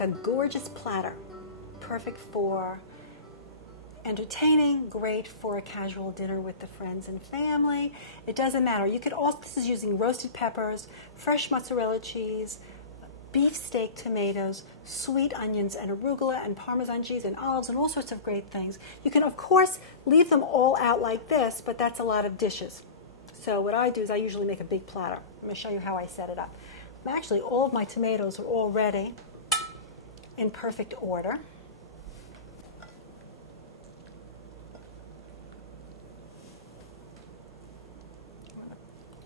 make a gorgeous platter, perfect for entertaining, great for a casual dinner with the friends and family. It doesn't matter. You could also, this is using roasted peppers, fresh mozzarella cheese, beef steak tomatoes, sweet onions and arugula and Parmesan cheese and olives and all sorts of great things. You can, of course, leave them all out like this, but that's a lot of dishes. So what I do is I usually make a big platter. I'm going to show you how I set it up. Actually, all of my tomatoes are all ready in perfect order.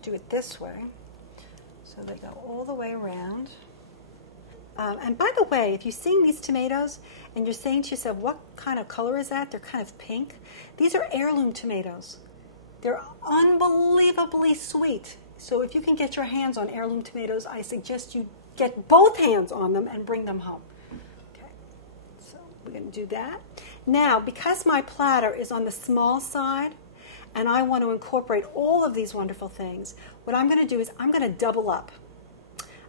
Do it this way, so they go all the way around. And by the way, if you're seeing these tomatoes and you're saying to yourself, what kind of color is that? They're kind of pink. These are heirloom tomatoes. They're unbelievably sweet. So if you can get your hands on heirloom tomatoes, I suggest you get both hands on them and bring them home. Okay, so we're going to do that. Now, because my platter is on the small side, and I want to incorporate all of these wonderful things, what I'm going to do is I'm going to double up.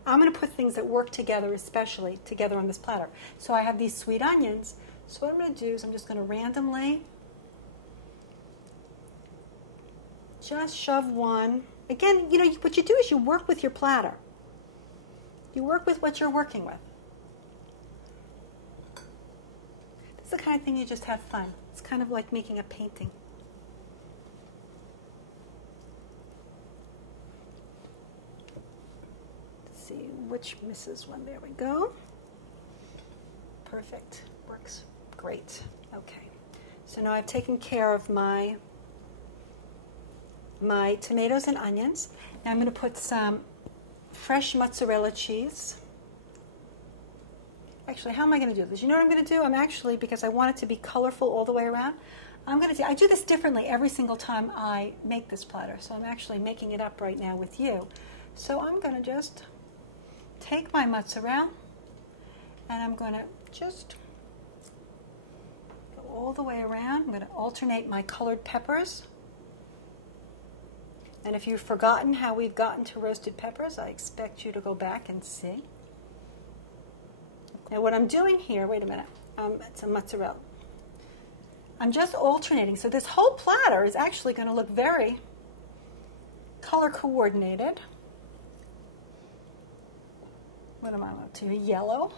I'm going to put things that work together, especially together on this platter. So I have these sweet onions. So what I'm going to do is I'm just going to randomly just shove one. Again, you know, what you do is you work with your platter. You work with what you're working with. This is the kind of thing you just have fun. It's kind of like making a painting. See which misses one. There we go. Perfect. Works great. Okay. So now I've taken care of my tomatoes and onions. Now I'm going to put some fresh mozzarella cheese. Actually, how am I going to do this? You know what I'm going to do? I'm actually, because I want it to be colorful all the way around, I do this differently every single time I make this platter. So I'm actually making it up right now with you. So I'm going to just take my mozzarella and I'm going to just go all the way around. I'm going to alternate my colored peppers. And if you've forgotten how we've gotten to roasted peppers, I expect you to go back and see. Now what I'm doing here, wait a minute, it's a mozzarella. I'm just alternating. So this whole platter is actually going to look very color coordinated. What am I up to? Yellow.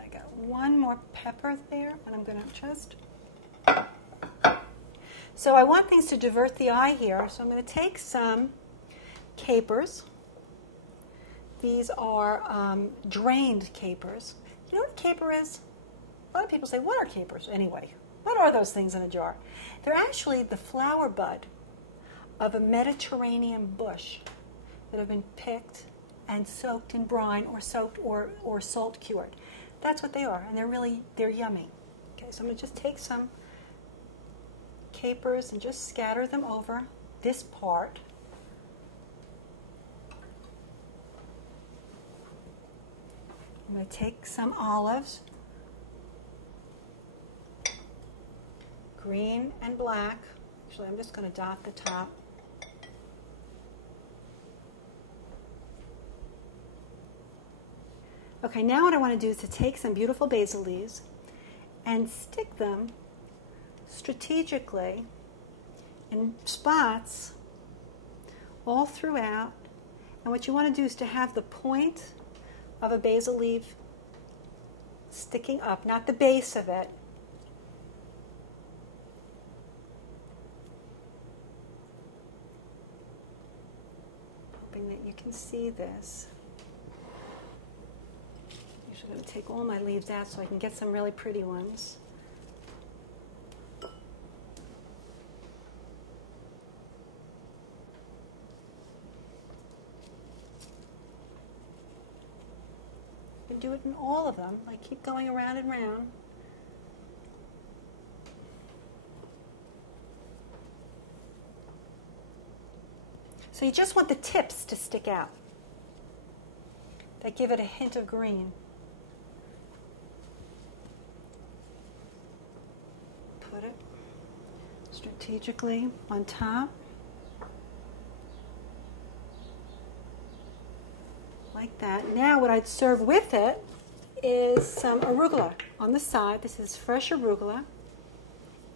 I got one more pepper there, and I'm going to just... So I want things to divert the eye here, so I'm going to take some capers. These are drained capers. You know what a caper is? A lot of people say, what are capers anyway? What are those things in a jar? They're actually the flower bud of a Mediterranean bush that have been picked and soaked in brine or soaked or salt cured. That's what they are, and they're yummy. Okay, so I'm going to just take some capers and just scatter them over this part. I'm going to take some olives, green and black. Actually, I'm just going to dot the top. Okay, now what I want to do is to take some beautiful basil leaves and stick them strategically in spots all throughout. And what you want to do is to have the point of a basil leaf sticking up, not the base of it. Hoping that you can see this. I'm going to take all my leaves out so I can get some really pretty ones. You can do it in all of them. Like, keep going around and round. So you just want the tips to stick out. They give it a hint of green. Put it strategically on top. like that. Now what I'd serve with it is some arugula on the side. This is fresh arugula.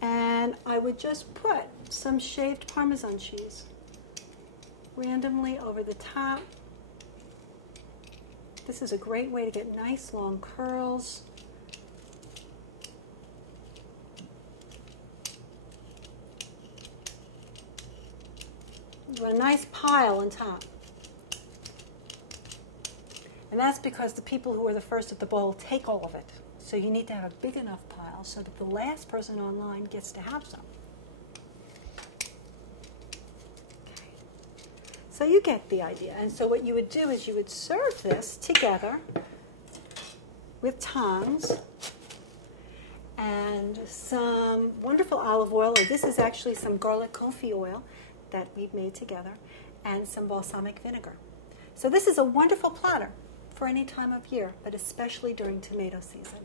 And I would just put some shaved Parmesan cheese randomly over the top. This is a great way to get nice long curls. Do a nice pile on top. And that's because the people who are the first at the bowl take all of it. So you need to have a big enough pile so that the last person online gets to have some. Okay. So you get the idea. And so what you would do is you would serve this together with tongs and some wonderful olive oil, or this is actually some garlic confit oil that we've made together, and some balsamic vinegar. So this is a wonderful platter for any time of year, but especially during tomato season.